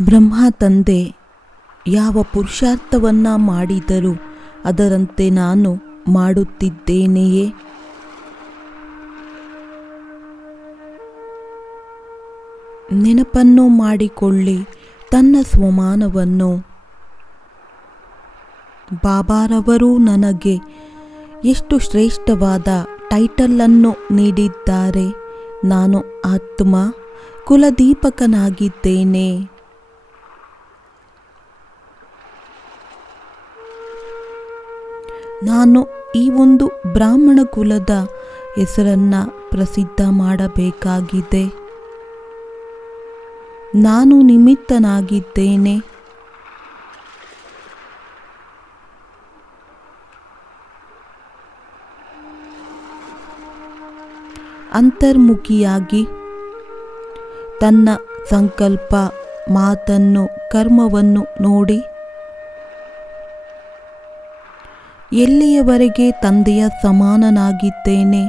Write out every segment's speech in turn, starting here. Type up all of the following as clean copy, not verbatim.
ಬ್ರಹ್ಮ ತಂದೆ ಯಾವ ಪುರುಷಾರ್ಥವನ್ನ ಮಾಡಿದರೂ ಅದರಂತೆ ನಾನು ಮಾಡುತ್ತಿದ್ದೇನೆಯೇ? ನೆನಪನ್ನು ಮಾಡಿಕೊಳ್ಳಿ ತನ್ನ ಸ್ವಮಾನವನ್ನು. ಬಾಬಾರವರು ನನಗೆ ಎಷ್ಟು ಶ್ರೇಷ್ಠವಾದ ಟೈಟಲನ್ನು ನೀಡಿದ್ದಾರೆ. ನಾನು ಆತ್ಮ ಕುಲದೀಪಕನಾಗಿದ್ದೇನೆ. ನಾನು ಈ ಒಂದು ಬ್ರಾಹ್ಮಣ ಕುಲದ ಹೆಸರನ್ನು ಪ್ರಸಿದ್ಧ ಮಾಡಬೇಕಾಗಿದೆ. ನಾನು ನಿಮಿತ್ತನಾಗಿದ್ದೇನೆ. ಅಂತರ್ಮುಖಿಯಾಗಿ ತನ್ನ ಸಂಕಲ್ಪ, ಮಾತನ್ನು, ಕರ್ಮವನ್ನು ನೋಡಿ ಎಲ್ಲಿಯವರೆಗೆ ತಂದೆಯ ಸಮಾನನಾಗಿದ್ದೇನೆ,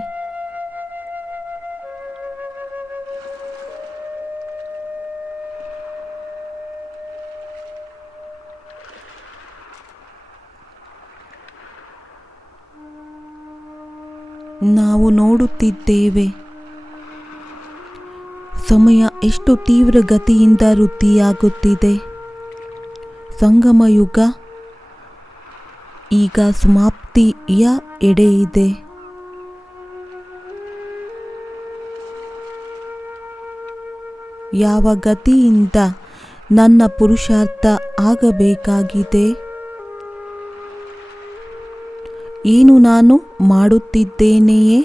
ನಾವು ನೋಡುತ್ತಿದ್ದೇವೆ ಸಮಯ ಎಷ್ಟು ತೀವ್ರಗತಿಯಿಂದ ವೃದ್ಧಿಯಾಗುತ್ತಿದೆ. ಸಂಗಮ ಯುಗ ಈಗ ಸಮಾಪ್ತಿಯ ಎಡೆ ಇದೆ. ಯಾವ ಗತಿಯಿಂದ ನನ್ನ ಪುರುಷಾರ್ಥ ಆಗಬೇಕಾಗಿದೆ? ಏನು ನಾನು ಮಾಡುತ್ತಿದ್ದೇನೆಯೇ?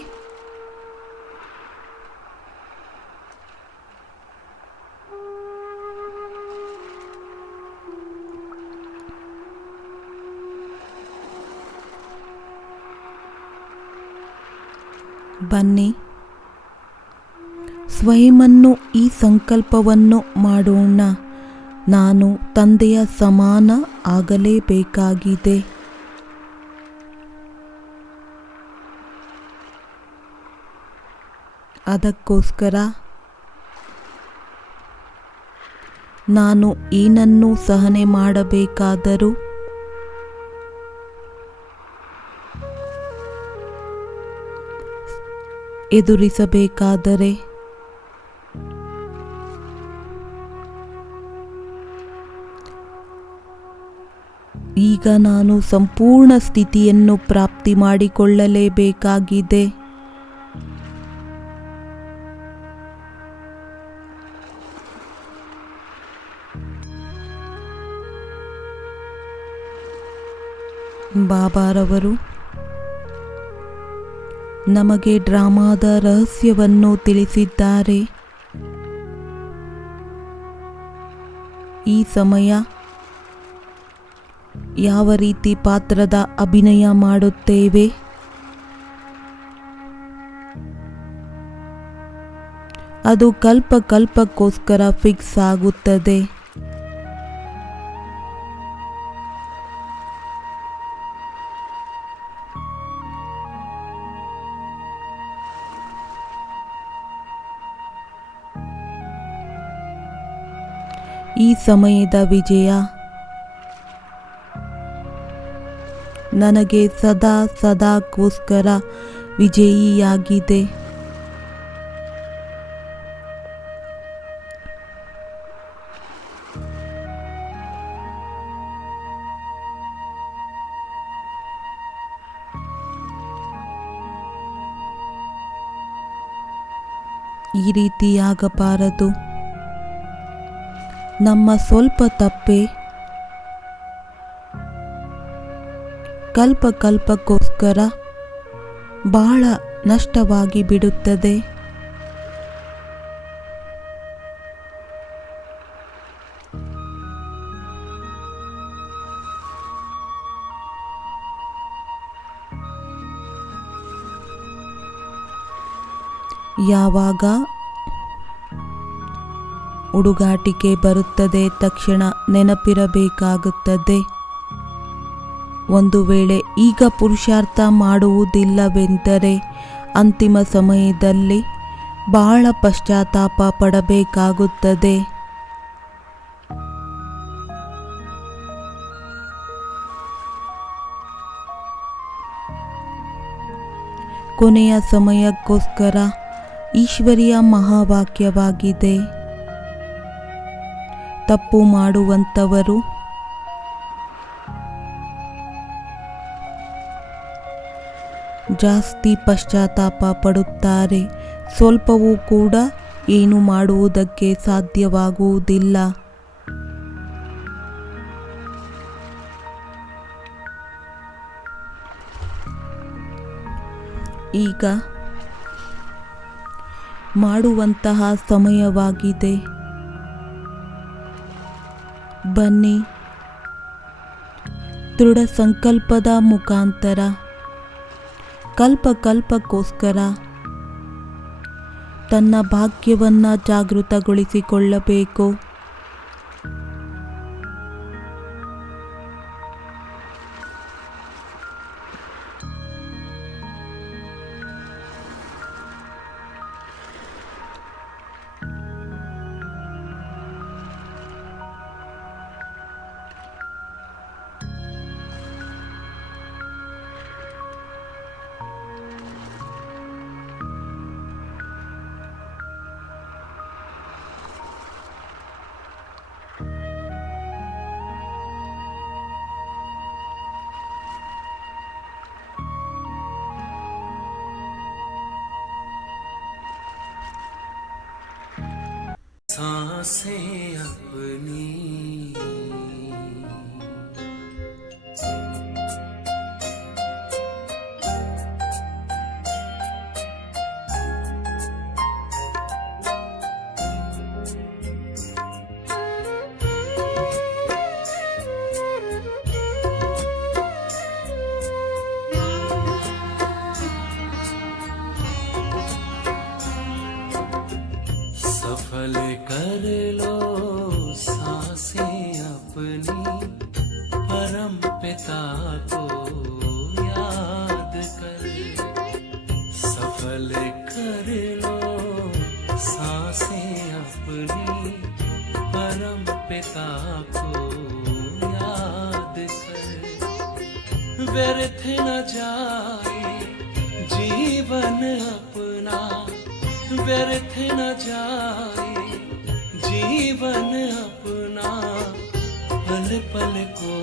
ಬನ್ನಿ, ಸ್ವಯಂವನ್ನು ಈ ಸಂಕಲ್ಪವನ್ನು ಮಾಡೋಣ. ನಾನು ತಂದೆಯ ಸಮಾನ ಆಗಲೇಬೇಕಾಗಿದೆ. ಅದಕ್ಕೋಸ್ಕರ ನಾನು ಏನನ್ನು ಸಹನೆ ಮಾಡಬೇಕಾದರೂ ಎದುರಿಸಬೇಕಾದರೆ ಈಗ ನಾನು ಸಂಪೂರ್ಣ ಸ್ಥಿತಿಯನ್ನು ಪ್ರಾಪ್ತಿ ಮಾಡಿಕೊಳ್ಳಲೇಬೇಕಾಗಿದೆ. ಬಾಬಾರವರು ನಮಗೆ ಡ್ರಾಮಾದ ರಹಸ್ಯವನ್ನು ತಿಳಿಸಿದ್ದಾರೆ. ಈ ಸಮಯ ಯಾವ ರೀತಿ ಪಾತ್ರದ ಅಭಿನಯ ಮಾಡುತ್ತೇವೆ, ಅದು ಕಲ್ಪಕ್ಕೋಸ್ಕರ ಫಿಕ್ಸ್ ಆಗುತ್ತದೆ. ಈ ಸಮಯದ ವಿಜಯ ನನಗೆ ಸದಾಕ್ಕೋಸ್ಕರ ವಿಜಯಿಯಾಗಿದೆ. ಈ ರೀತಿಯಾಗಬಾರದು. ನಮ್ಮ ಸ್ವಲ್ಪ ತಪ್ಪೆ ಕಲ್ಪಕ್ಕೋಸ್ಕರ ಬಹಳ ನಷ್ಟವಾಗಿ ಬಿಡುತ್ತದೆ. ಯಾವಾಗ ಹುಡುಗಾಟಿಕೆ ಬರುತ್ತದೆ ತಕ್ಷಣ ನೆನಪಿರಬೇಕಾಗುತ್ತದೆ. ಒಂದು ವೇಳೆ ಈಗ ಪುರುಷಾರ್ಥ ಮಾಡುವುದಿಲ್ಲವೆಂದರೆ ಅಂತಿಮ ಸಮಯದಲ್ಲಿ ಬಹಳ ಪಶ್ಚಾತ್ತಾಪ ಪಡಬೇಕಾಗುತ್ತದೆ. ಕೊನೆಯ ಸಮಯಕ್ಕೋಸ್ಕರ ಈಶ್ವರಿಯ ಮಹಾವಾಕ್ಯವಾಗಿದೆ. ತಪ್ಪು ಮಾಡುವಂಥವರು ಜಾಸ್ತಿ ಪಶ್ಚಾತ್ತಾಪ ಪಡುತ್ತಾರೆ. ಸ್ವಲ್ಪವೂ ಕೂಡ ಏನು ಮಾಡುವುದಕ್ಕೆ ಸಾಧ್ಯವಾಗುವುದಿಲ್ಲ. ಈಗ ಮಾಡುವಂತಹ ಸಮಯವಾಗಿದೆ. ಬನ್ನಿ, ದೃಢ ಸಂಕಲ್ಪದ ಮುಖಾಂತರ ಕಲ್ಪಕ್ಕೋಸ್ಕರ ತನ್ನ ಭಾಗ್ಯವನ್ನು ಜಾಗೃತಗೊಳಿಸಿಕೊಳ್ಳಬೇಕು. सांसें अपनी सफल कर लो सांसें अपनी, परम पिता को याद कर। सफल कर लो सांसें अपनी, परम पिता को याद कर। व्यर्थ न जाए जीवन अपना, व्यर्थ न जाए जीवन अपना, पल पल को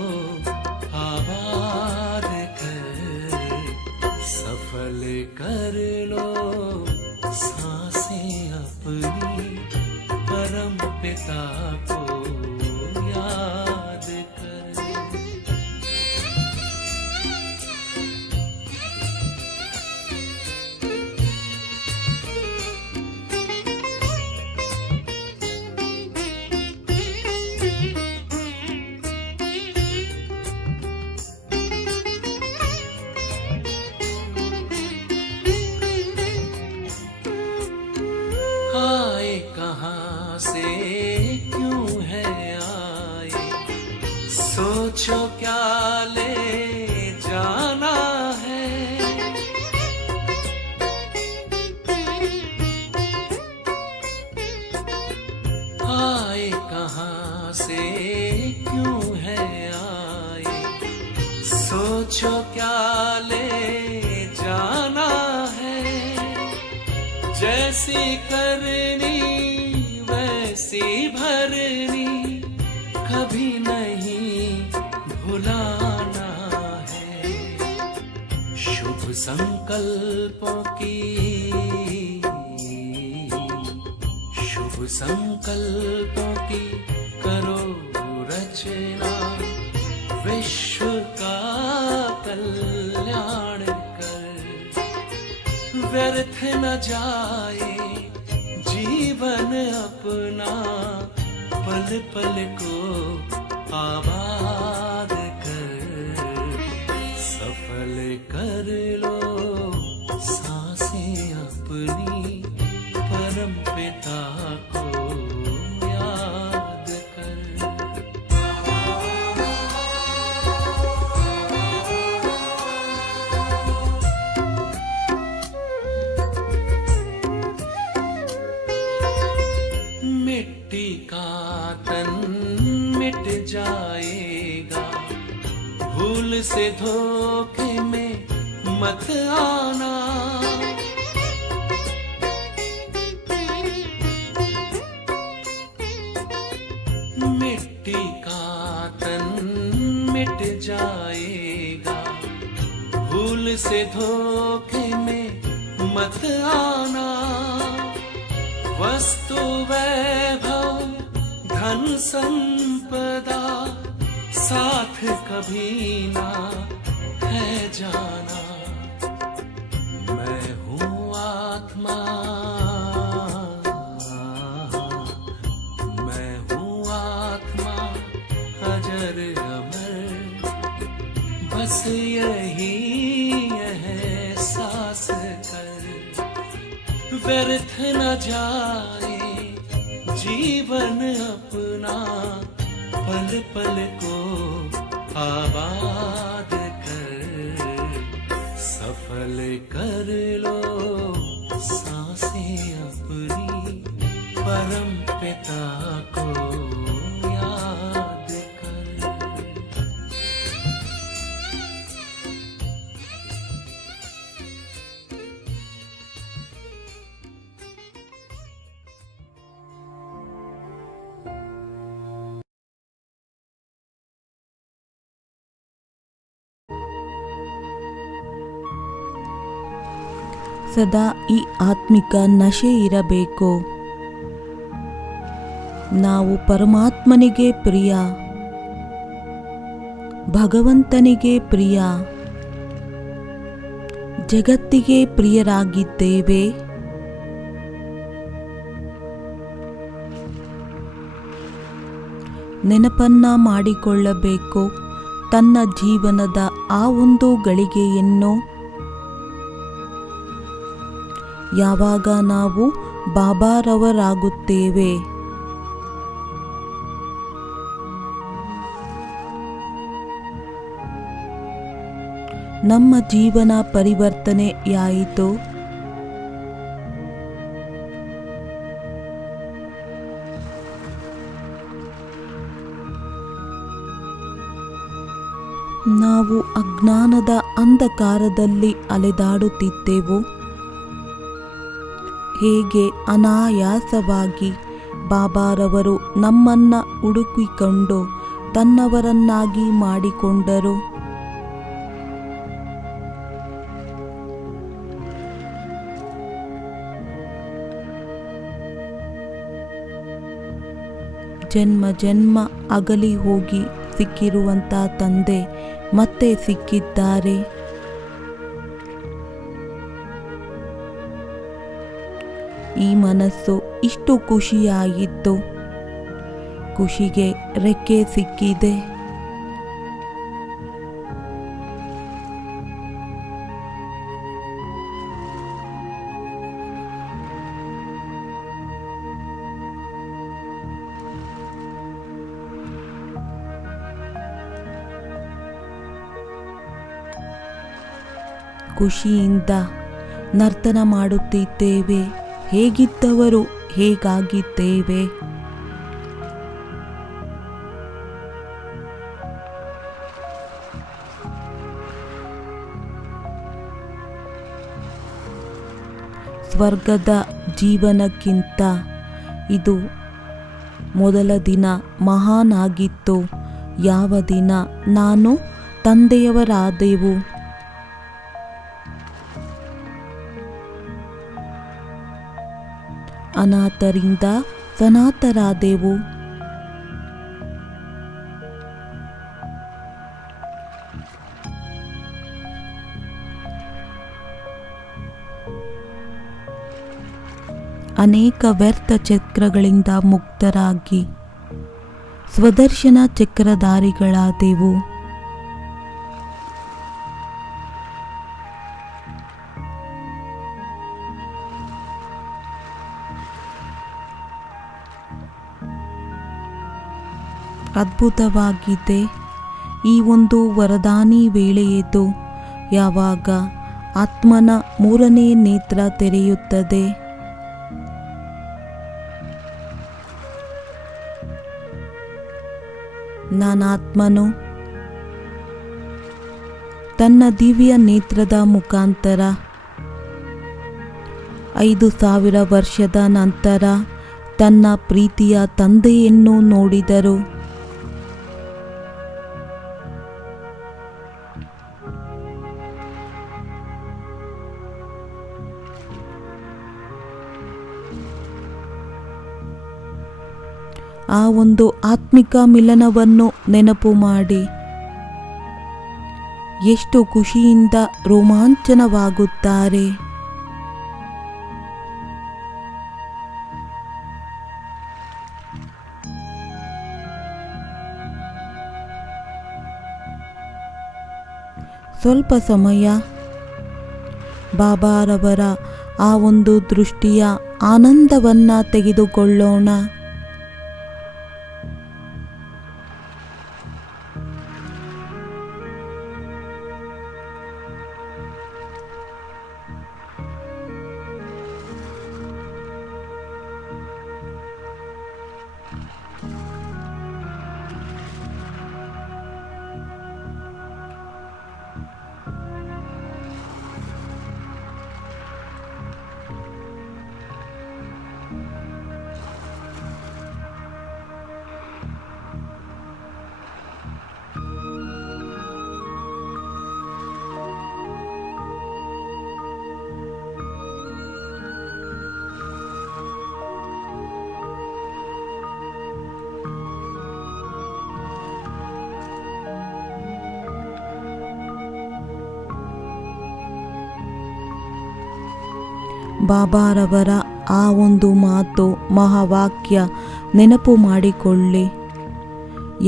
आबाद कर। सफल कर लो सांसें अपनी, परम पिता को याद कर। आए कहाँ से क्यों है आए, सोचो क्या ले जाना है। आए कहाँ से क्यों है आए, सोचो क्या ले जाना है। जैसी करनी वैसी भरनी, कभी नहीं भुलाना है। शुभ संकल्पों की, शुभ संकल्पों की करो रचना, विश्व का कल्याण कर। व्यर्थ न जाए जीवन अपना, पल पल को आबाद कर। सफल कर लो सांसें अपनी, परम पिता को याद कर। मिट्टी का तन मिट जाएगा, भूल से धोखे में मत आना। से धोखे में मत आना। वस्तु वैभव धन संपदा साथ कभी ना है जाना। मैं हूँ आत्मा, मैं हूँ आत्मा अजर अमर, बस यही एहसास कर। व्यर्थ न जाए जीवन अपना, पल पल को आबाद कर। सफल कर लो सांसें अपनी, परम पिता को याद कर। ಸದಾ ಈ ಆತ್ಮಿಕ ನಶೆ ಇರಬೇಕು. ನಾವು ಪರಮಾತ್ಮನಿಗೆ ಪ್ರಿಯ, ಭಗವಂತನಿಗೆ ಪ್ರಿಯ, ಜಗತ್ತಿಗೆ ಪ್ರಿಯರಾಗಿದ್ದೇವೆ. ನೆನಪನ್ನ ಮಾಡಿಕೊಳ್ಳಬೇಕು ತನ್ನ ಜೀವನದ ಆ ಒಂದು ಗಳಿಗೆಯನ್ನು. ಯಾವಾಗ ನಾವು ಬಾಬಾರವರಾಗುತ್ತೇವೆ, ನಮ್ಮ ಜೀವನ ಪರಿವರ್ತನೆಯಾಯಿತು. ನಾವು ಅಜ್ಞಾನದ ಅಂಧಕಾರದಲ್ಲಿ ಅಲೆದಾಡುತ್ತಿದ್ದೆವು. ಹೇಗೆ ಅನಾಯಾಸವಾಗಿ ಬಾಬಾರವರು ನಮ್ಮನ್ನ ಹುಡುಕಿಕೊಂಡು ತನ್ನವರನ್ನಾಗಿ ಮಾಡಿಕೊಂಡರು. ಜನ್ಮ ಜನ್ಮ ಅಗಲಿ ಹೋಗಿ ಸಿಕ್ಕಿರುವಂಥ ತಂದೆ ಮತ್ತೆ ಸಿಕ್ಕಿದ್ದಾರೆ. ಈ ಮನಸ್ಸು ಇಷ್ಟು ಖುಷಿಯಾಗಿತ್ತು, ಖುಷಿಗೆ ರೆಕ್ಕೆ ಸಿಕ್ಕಿದೆ. ಖುಷಿಯಿಂದ ನರ್ತನ ಮಾಡುತ್ತಿದ್ದೇವೆ. ಹೇಗಿದ್ದವರು ಹೇಗಾಗಿದ್ದೇವೆ. ಸ್ವರ್ಗದ ಜೀವನಕ್ಕಿಂತ ಇದು ಮೊದಲ ದಿನ ಮಹಾನ್ ಆಗಿತ್ತು. ಯಾವ ದಿನ ನಾನು ತಂದೆಯವರಾದೆವು. ಅನಾಥರಿಂದ ಸನಾತರಾದೆವು. ಅನೇಕ ವ್ಯರ್ಥ ಚಕ್ರಗಳಿಂದ ಮುಕ್ತರಾಗಿ ಸ್ವದರ್ಶನ ಚಕ್ರಧಾರಿಗಳಾದೆವು. ಅದ್ಭುತವಾಗಿದೆ ಈ ಒಂದು ವರದಾನಿ ವೇಳೆಯದು. ಯಾವಾಗ ಆತ್ಮನ ಮೂರನೇ ನೇತ್ರ ತೆರೆಯುತ್ತದೆ, ನಾನಾತ್ಮನು ತನ್ನ ದಿವ್ಯ ನೇತ್ರದ ಮುಖಾಂತರ 5000 ವರ್ಷದ ನಂತರ ತನ್ನ ಪ್ರೀತಿಯ ತಂದೆಯನ್ನು ನೋಡಿದರು. ಆ ಒಂದು ಆತ್ಮಿಕ ಮಿಲನವನ್ನು ನೆನಪು ಮಾಡಿ ಎಷ್ಟು ಖುಷಿಯಿಂದ ರೋಮಾಂಚನವಾಗುತ್ತಾರೆ. ಸ್ವಲ್ಪ ಸಮಯ ಬಾಬಾರವರ ಆ ಒಂದು ದೃಷ್ಟಿಯ ಆನಂದವನ್ನು ತೆಗೆದುಕೊಳ್ಳೋಣ. ಬಾಬಾರವರ ಆ ಒಂದು ಮಾತು, ಮಹಾವಾಕ್ಯ ನೆನಪು ಮಾಡಿಕೊಳ್ಳಿ.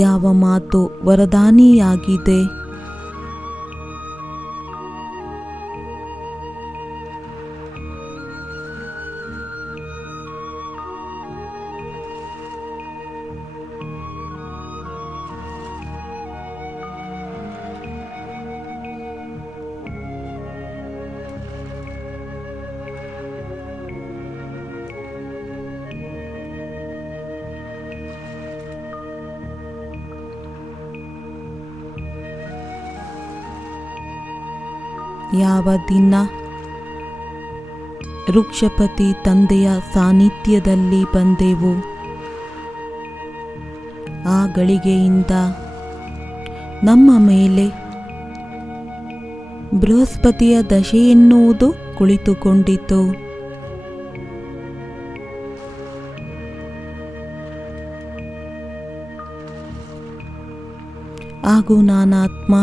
ಯಾವ ಮಾತು ವರದಾನಿಯಾಗಿದೆ. ಯಾವ ದಿನ ವೃಕ್ಷಪತಿ ತಂದೆಯ ಸಾನ್ನಿಧ್ಯದಲ್ಲಿ ಬಂದೆವು, ಆ ಗಳಿಗೆಯಿಂದ ನಮ್ಮ ಮೇಲೆ ಬೃಹಸ್ಪತಿಯ ದಶೆ ಎನ್ನುವುದು ಕುಳಿತುಕೊಂಡಿತು. ಹಾಗೂ ನಾನಾತ್ಮ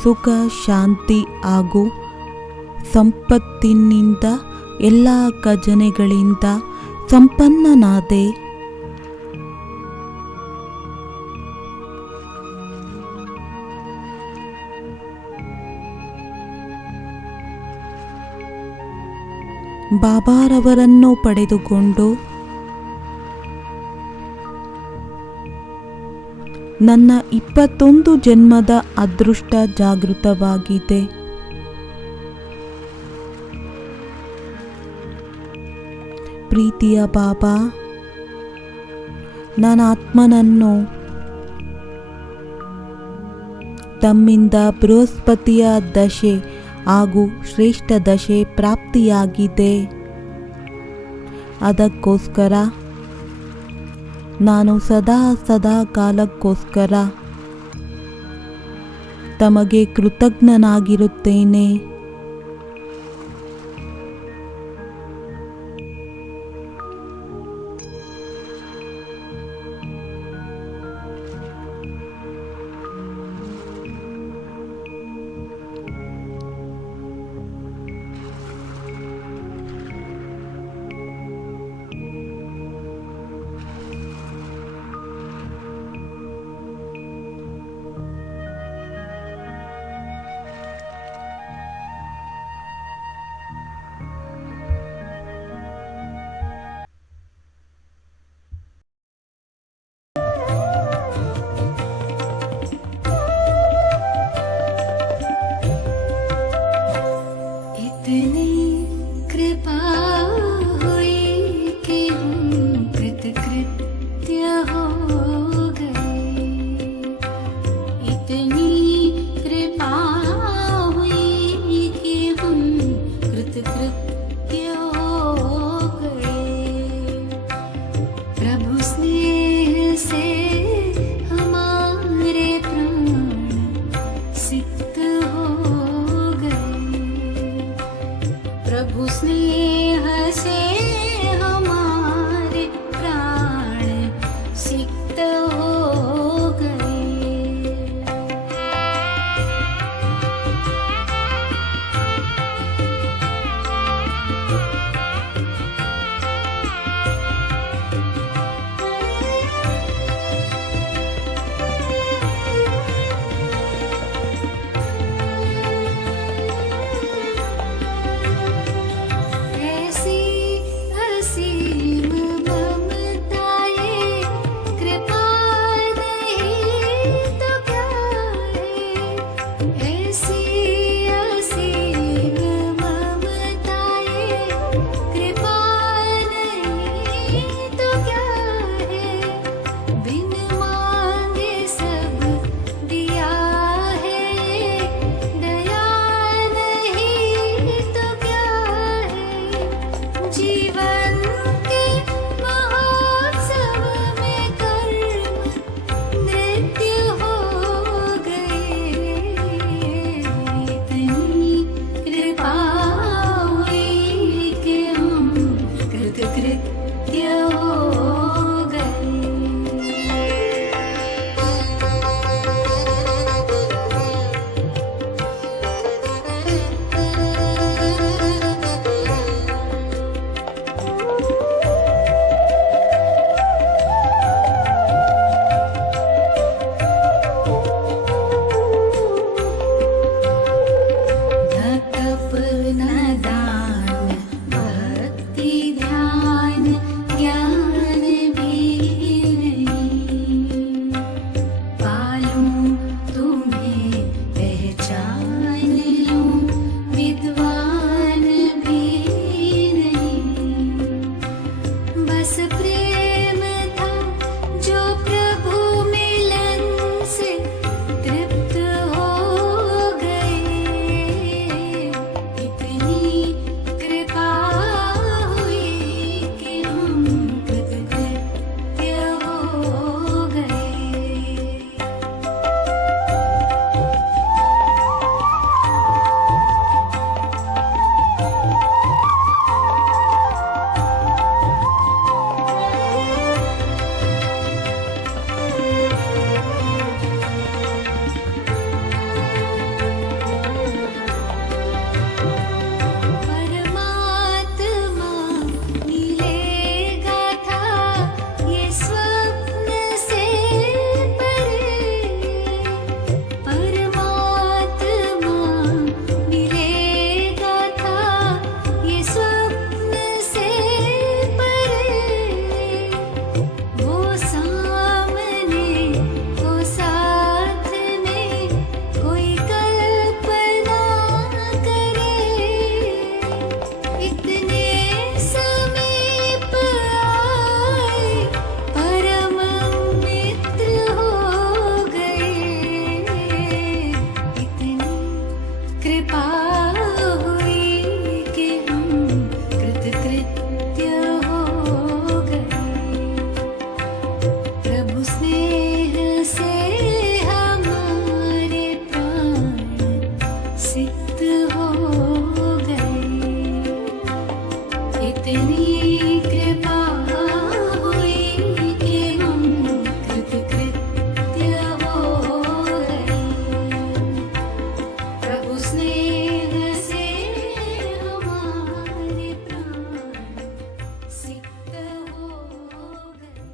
ಸುಖ, ಶಾಂತಿ ಹಾಗೂ ಸಂಪತ್ತಿನಿಂದ ಎಲ್ಲ ಖಜಾನೆಗಳಿಂದ ಸಂಪನ್ನನಾದೆ. ಬಾಬಾರವರನ್ನು ಪಡೆದುಕೊಂಡು ನನ್ನ 21 ಜನ್ಮದ ಅದೃಷ್ಟ ಜಾಗೃತವಾಗಿದೆ. ಪ್ರೀತಿಯ ಬಾಬಾ, ನನ್ನ ಆತ್ಮನನ್ನು ತಮ್ಮಿಂದ ಬೃಹಸ್ಪತಿಯ ದಶೆ ಹಾಗೂ ಶ್ರೇಷ್ಠ ದಶೆ ಪ್ರಾಪ್ತಿಯಾಗಿದೆ. ಅದಕ್ಕೋಸ್ಕರ ನಾನು ಸದಾ ಕಾಲಕ್ಕೋಸ್ಕರ ತಮಗೆ ಕೃತಜ್ಞನಾಗಿರುತ್ತೇನೆ. कृतकृत्य हो गए। न तप न दान भक्ति ध्यान ज्ञान भी नहीं, पालूं तुम्हें पहचान लूं विद्वान भी नहीं। बस प्रेम था जो प्रभु मिलन से तृप्त हो गए। इतनी कृपा हुई कि हम कृतकृत्य हो गए। परमात्मा मिलेगा था ये स्वप्न से परे। परमात्मा मिलेगा था ये स्वप्न से परे। वो सामने वो साथ में कोई कल्पना करे। इतने समीप आए परम मित्र हो गए। इतनी कृपा हुई कि हम कृतकृत्य हो गए। प्रभु स्नेह से हमारे प्राण सिक्त हो गए। इतनी कृपा हुई कि हम कृतकृत्य हो गए। प्रभु स्नेह से हमारे प्राण सिक्त हो गए।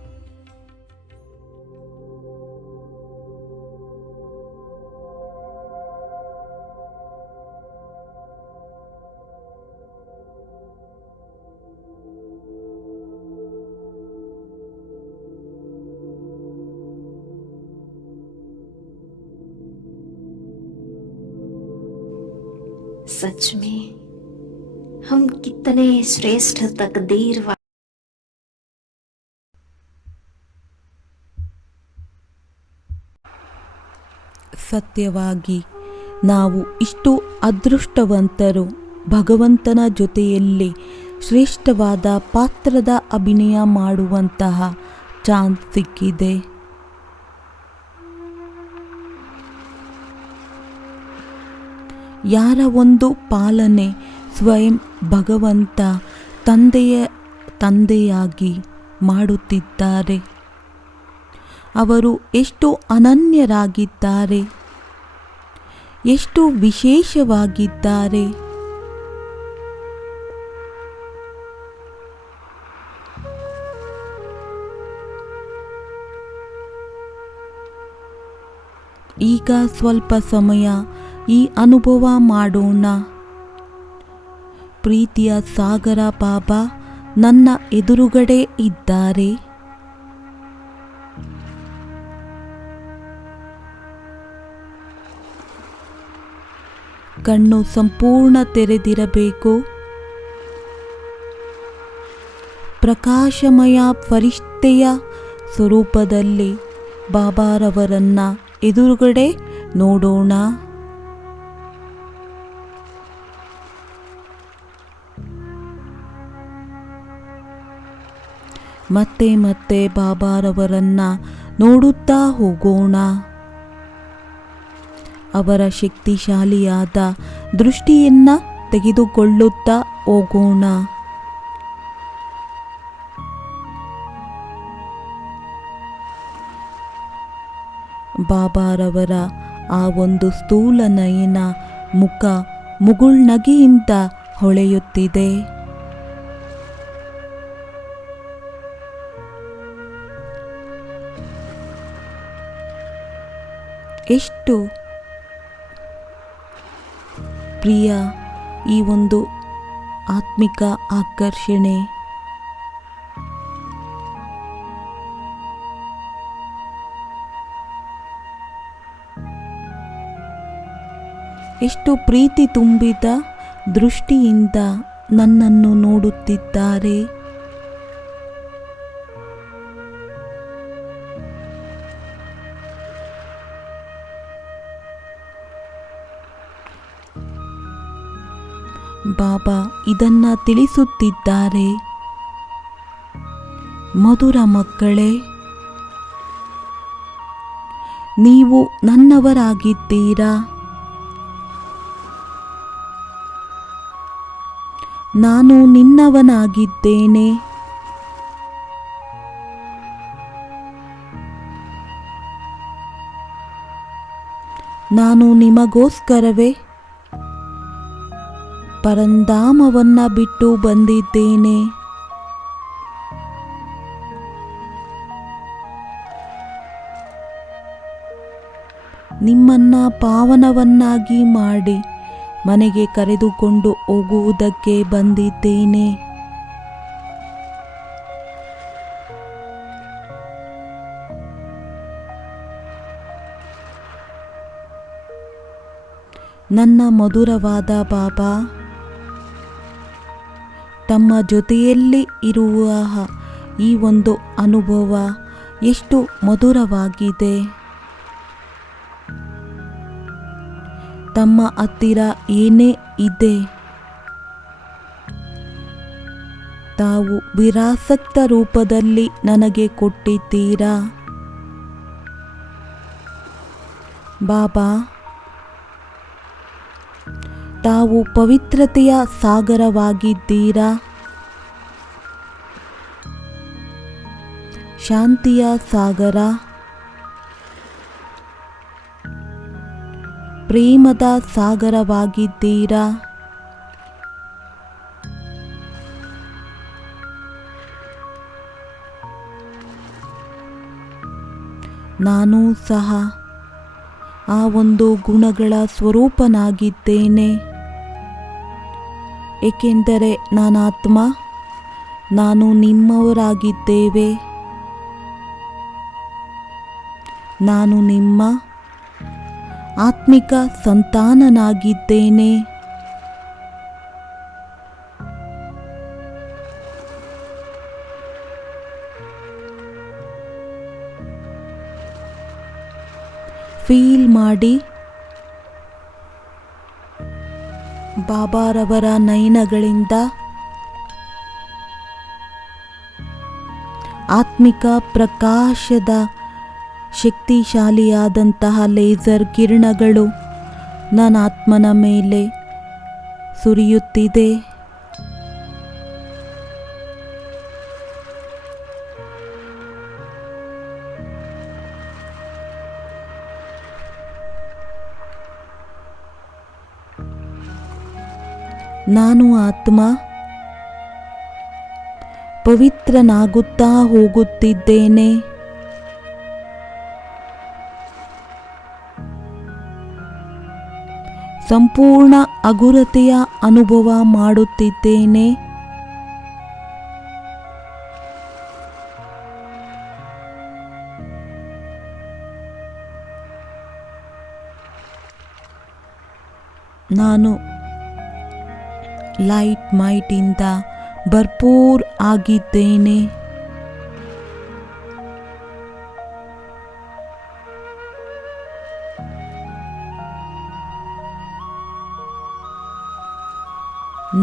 सच में हम कितने श्रेष्ठ तकदीर वा ಸತ್ಯವಾಗಿ ನಾವು ಇಷ್ಟು ಅದೃಷ್ಟವಂತರು. ಭಗವಂತನ ಜೊತೆಯಲ್ಲಿ ಶ್ರೇಷ್ಠವಾದ ಪಾತ್ರದ ಅಭಿನಯ ಮಾಡುವಂತಹ ಚಾನ್ಸ್ ಸಿಕ್ಕಿದೆ. ಯಾರ ಒಂದು ಪಾಲನೆ ಸ್ವಯಂ ಭಗವಂತ ತಂದೆಯಾಗಿ ಮಾಡುತ್ತಿದ್ದಾರೆ. ಅವರು ಎಷ್ಟು ಅನನ್ಯರಾಗಿದ್ದಾರೆ, ಎಷ್ಟು ವಿಶೇಷವಾಗಿದ್ದಾರೆ. ಈಗ ಸ್ವಲ್ಪ ಸಮಯ ಈ ಅನುಭವ ಮಾಡೋಣ. ಪ್ರೀತಿಯ ಸಾಗರ ಬಾಬಾ ನನ್ನ ಎದುರುಗಡೆ ಇದ್ದಾರೆ. ಕಣ್ಣು ಸಂಪೂರ್ಣ ತೆರೆದಿರಬೇಕು. ಪ್ರಕಾಶಮಯ ಫರಿಷ್ಠೆಯ ಸ್ವರೂಪದಲ್ಲಿ ಬಾಬಾರವರನ್ನ ಎದುರುಗಡೆ ನೋಡೋಣ. ಮತ್ತೆ ಮತ್ತೆ ಬಾಬಾರವರನ್ನ ನೋಡುತ್ತಾ ಹೋಗೋಣ. ಅವರ ಶಕ್ತಿಶಾಲಿಯಾದ ದೃಷ್ಟಿಯನ್ನು ತೆಗೆದುಕೊಳ್ಳುತ್ತಾ ಹೋಗೋಣ. ಬಾಬಾರವರ ಆ ಒಂದು ಸ್ಥೂಲ ನಯನ ಮುಖ ಮುಗುಳ್ನಗೆಯಿಂದ ಹೊಳೆಯುತ್ತಿದೆ. ಎಷ್ಟು ಪ್ರಿಯ ಈ ಒಂದು ಆತ್ಮಿಕ ಆಕರ್ಷಣೆ. ಎಷ್ಟು ಪ್ರೀತಿ ತುಂಬಿದ ದೃಷ್ಟಿಯಿಂದ ನನ್ನನ್ನು ನೋಡುತ್ತಿದ್ದಾರೆ. ಬಾಬಾ ಇದನ್ನ ತಿಳಿಸುತ್ತಿದ್ದಾರೆ. ಮಧುರ ಮಕ್ಕಳೇ, ನೀವು ನನ್ನವರಾಗಿದ್ದೀರಾ. ನಾನು ನಿನ್ನವನಾಗಿದ್ದೇನೆ. ನಾನು ನಿಮಗೋಸ್ಕರವೇ ಪರಂಧಾಮವನ್ನ ಬಿಟ್ಟು ಬಂದಿದ್ದೇನೆ. ನಿಮ್ಮನ್ನ ಪಾವನವನ್ನಾಗಿ ಮಾಡಿ ಮನೆಗೆ ಕರೆದುಕೊಂಡು ಹೋಗುವುದಕ್ಕೆ ಬಂದಿದ್ದೇನೆ. ನನ್ನ ಮಧುರವಾದ ಬಾಬಾ ತಮ್ಮ ಜೊತೆಯಲ್ಲಿ ಇರುವ ಈ ಒಂದು ಅನುಭವ ಎಷ್ಟು ಮಧುರವಾಗಿದೆ. ತಮ್ಮ ಹತ್ತಿರ ಏನೇ ಇದೆ ತಾವು ವಿರಾಸಕ್ತ ರೂಪದಲ್ಲಿ ನನಗೆ ಕೊಟ್ಟಿದ್ದೀರಾ. ಬಾಬಾ, ತಾವು ಪವಿತ್ರತೆಯ ಸಾಗರವಾಗಿದ್ದೀರಾ. ಶಾಂತಿಯ ಸಾಗರ, ಪ್ರೇಮದ ಸಾಗರವಾಗಿದ್ದೀರಾ. ನಾನು ಸಹ ಆ ಒಂದು ಗುಣಗಳ ಸ್ವರೂಪನಾಗಿದ್ದೇನೆ. ಏಕೆಂದರೆ ನಾನಾತ್ಮ, ನಾನು ನಿಮ್ಮವರಾಗಿದ್ದೇವೆ. ನಾನು ನಿಮ್ಮ ಆತ್ಮಿಕ ಸಂತಾನನಾಗಿದ್ದೇನೆ. ಫೀಲ್ ಮಾಡಿ, ಬಾಬಾರವರ ನಯನಗಳಿಂದ ಆತ್ಮಿಕ ಪ್ರಕಾಶದ ಶಕ್ತಿಶಾಲಿಯಾದಂತಹ ಲೇಸರ್ ಕಿರಣಗಳು ನನ್ನ ಆತ್ಮನ ಮೇಲೆ ಸುರಿಯುತ್ತಿದೆ. ನಾನು ಆತ್ಮ ಪವಿತ್ರನಾಗುತ್ತಾ ಹೋಗುತ್ತಿದ್ದೇನೆ. ಸಂಪೂರ್ಣ ಹಗುರತೆಯ ಅನುಭವ ಮಾಡುತ್ತಿದ್ದೇನೆ. ನಾನು ಲೈಟ್ ಮೈಟಿಂದ ಭರ್ಪೂರ್ ಆಗಿದ್ದೇನೆ.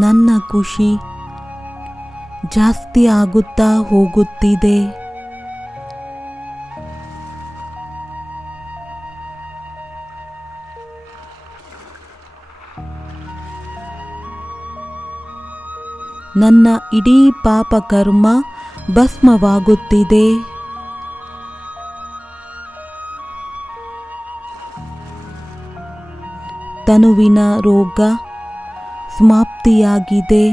ನನ್ನ ಖುಷಿ ಜಾಸ್ತಿ ಆಗುತ್ತಾ ಹೋಗುತ್ತಿದೆ. ನನ್ನ ಇಡೀ ಪಾಪ ಕರ್ಮ ಭಸ್ಮವಾಗುತ್ತಿದೆ. ತನುವಿನ ರೋಗ ಸಮಾಪ್ತಿಯಾಗಿದೆ.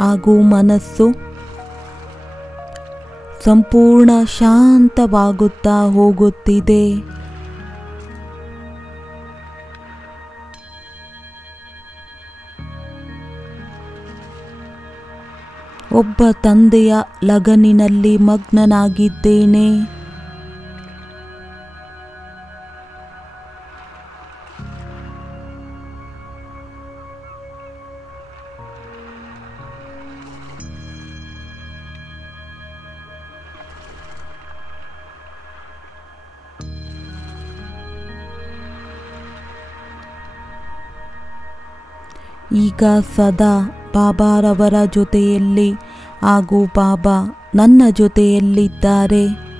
ಹಾಗೂ ಮನಸ್ಸು ಸಂಪೂರ್ಣ ಶಾಂತವಾಗುತ್ತಾ ಹೋಗುತ್ತಿದೆ. ಒಬ್ಬ ತಂದೆಯ ಲಗನಿನಲ್ಲಿ ಮಗ್ನನಾಗಿದ್ದೇನೆ. ಈಗ ಸದಾ ಬಾಬಾರವರ ಜೊತೆಯಲ್ಲಿ ಹಾಗೂ ಬಾಬಾ ನನ್ನ ಜೊತೆಯಲ್ಲಿದ್ದಾರೆ.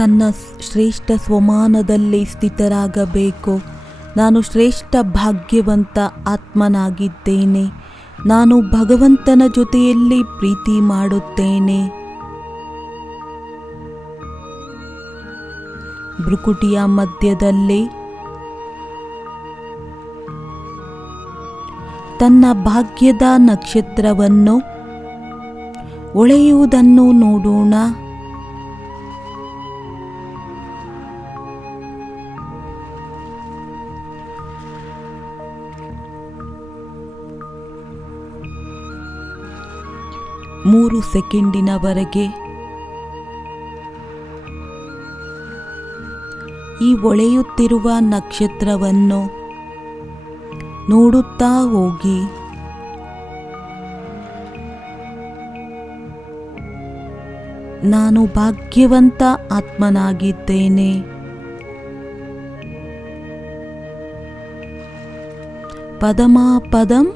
ತನ್ನ ಶ್ರೇಷ್ಠ ಸ್ವಮಾನದಲ್ಲಿ ಸ್ಥಿತರಾಗಬೇಕು. ನಾನು ಶ್ರೇಷ್ಠ ಭಾಗ್ಯವಂತ ಆತ್ಮನಾಗಿದ್ದೇನೆ. ನಾನು ಭಗವಂತನ ಜೊತೆಯಲ್ಲಿ ಪ್ರೀತಿ ಮಾಡುತ್ತೇನೆ. ಭ್ರುಕುಟಿಯ ಮಧ್ಯದಲ್ಲಿ ತನ್ನ ಭಾಗ್ಯದ ನಕ್ಷತ್ರವನ್ನು ಹೊಳೆಯುವುದನ್ನು ನೋಡೋಣ. ಮೂರು ಸೆಕೆಂಡಿನವರೆಗೆ ಈ ಹೊಳೆಯುತ್ತಿರುವ ನಕ್ಷತ್ರವನ್ನು ನೋಡುತ್ತಾ ಹೋಗಿ. ನಾನು ಭಾಗ್ಯವಂತ ಆತ್ಮನಾಗಿದ್ದೇನೆ. ಪದಮಾಪದಂ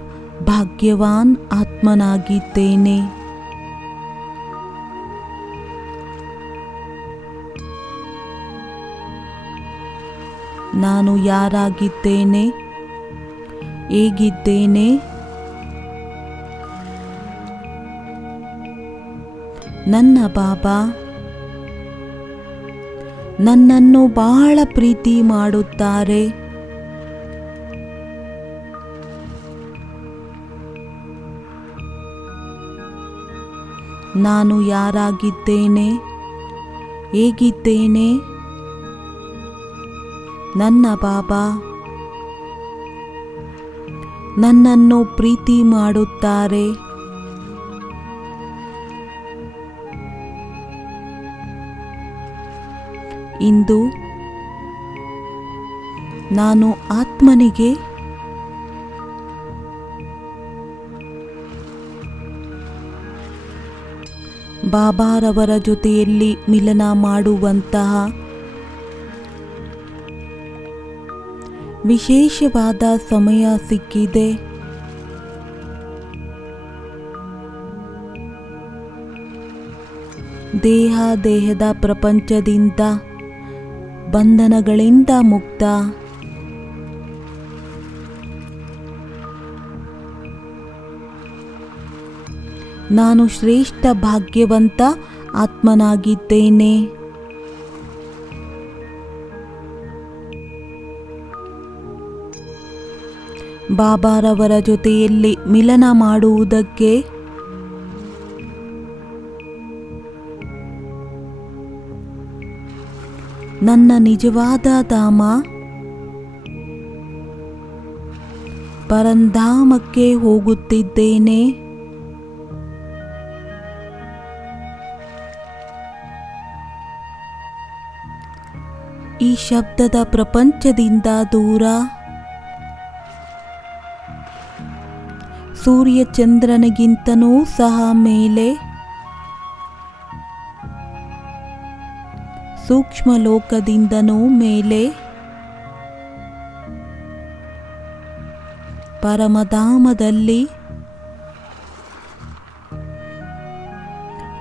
ಭಾಗ್ಯವಾನ್ ಆತ್ಮನಾಗಿದ್ದೇನೆ. ನಾನು ಯಾರಾಗಿದ್ದೇನೆ, ಹೇಗಿದ್ದೇನೆ, ನನ್ನ ಬಾಬಾ ನನ್ನನ್ನು ಬಹಳ ಪ್ರೀತಿ ಮಾಡುತ್ತಾರೆ. ನಾನು ಯಾರಾಗಿದ್ದೇನೆ, ಹೇಗಿದ್ದೇನೆ, ನನ್ನ ಬಾಬಾ ನನ್ನನ್ನು ಪ್ರೀತಿ ಮಾಡುತ್ತಾರೆ. ಇಂದು ನಾನು ಆತ್ಮನಿಗೆ ಬಾಬಾರವರ ಜೊತೆಯಲ್ಲಿ ಮಿಲನ ಮಾಡುವಂತಹ ವಿಶೇಷವಾದ ಸಮಯ ಸಿಕ್ಕಿದೆ. ದೇಹದ ಪ್ರಪಂಚದಿಂದ ಬಂಧನಗಳಿಂದ ಮುಕ್ತ. ನಾನು ಶ್ರೇಷ್ಠ ಭಾಗ್ಯವಂತ ಆತ್ಮನಾಗಿದ್ದೇನೆ. ಬಾಬಾರವರ ಜೊತೆಯಲ್ಲಿ ಮಿಲನ ಮಾಡುವುದಕ್ಕೆ ನನ್ನ ನಿಜವಾದ ಧಾಮ ಪರಂಧಾಮಕ್ಕೆ ಹೋಗುತ್ತಿದ್ದೇನೆ. ಈ ಶಬ್ದದ ಪ್ರಪಂಚದಿಂದ ದೂರ, ಸೂರ್ಯ ಚಂದ್ರನಿಗಿಂತನೂ ಸಹ ಮೇಲೆ, ಸೂಕ್ಷ್ಮ ಲೋಕದಿಂದನೂ ಮೇಲೆ ಪರಮಧಾಮದಲ್ಲಿ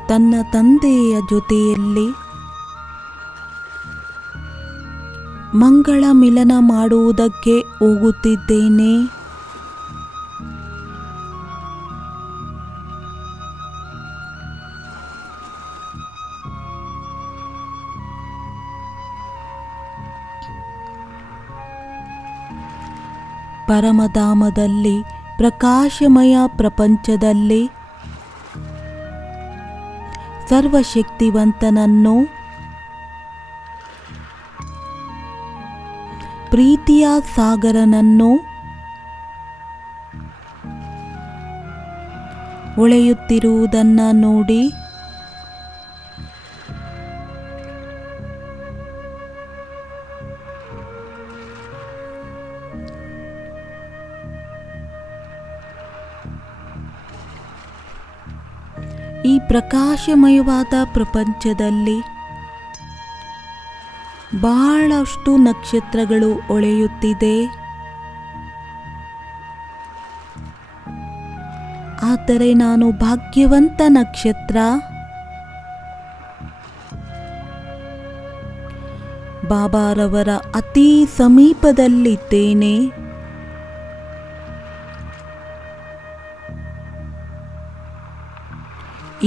ತನ್ನ ತಂದೆಯ ಜೊತೆಯಲ್ಲಿ ಮಂಗಳ ಮಿಲನ ಮಾಡುವುದಕ್ಕೆ ಹೋಗುತ್ತಿದ್ದೇನೆ. ಪರಮಧಾಮದಲ್ಲಿ ಪ್ರಕಾಶಮಯ ಪ್ರಪಂಚದಲ್ಲಿ ಸರ್ವಶಕ್ತಿವಂತನನ್ನು ಪ್ರೀತಿಯ ಸಾಗರನನ್ನು ಹೊಳೆಯುತ್ತಿರುವುದನ್ನು ನೋಡಿ ಈ ಪ್ರಕಾಶಮಯವಾದ ಪ್ರಪಂಚದಲ್ಲಿ ಬಹಳಷ್ಟು ನಕ್ಷತ್ರಗಳು ಹೊಳೆಯುತ್ತಿದೆ. ಆದರೆ ನಾನು ಭಾಗ್ಯವಂತ ನಕ್ಷತ್ರ. ಬಾಬಾರವರ ಅತಿ ಸಮೀಪದಲ್ಲಿದ್ದೇನೆ.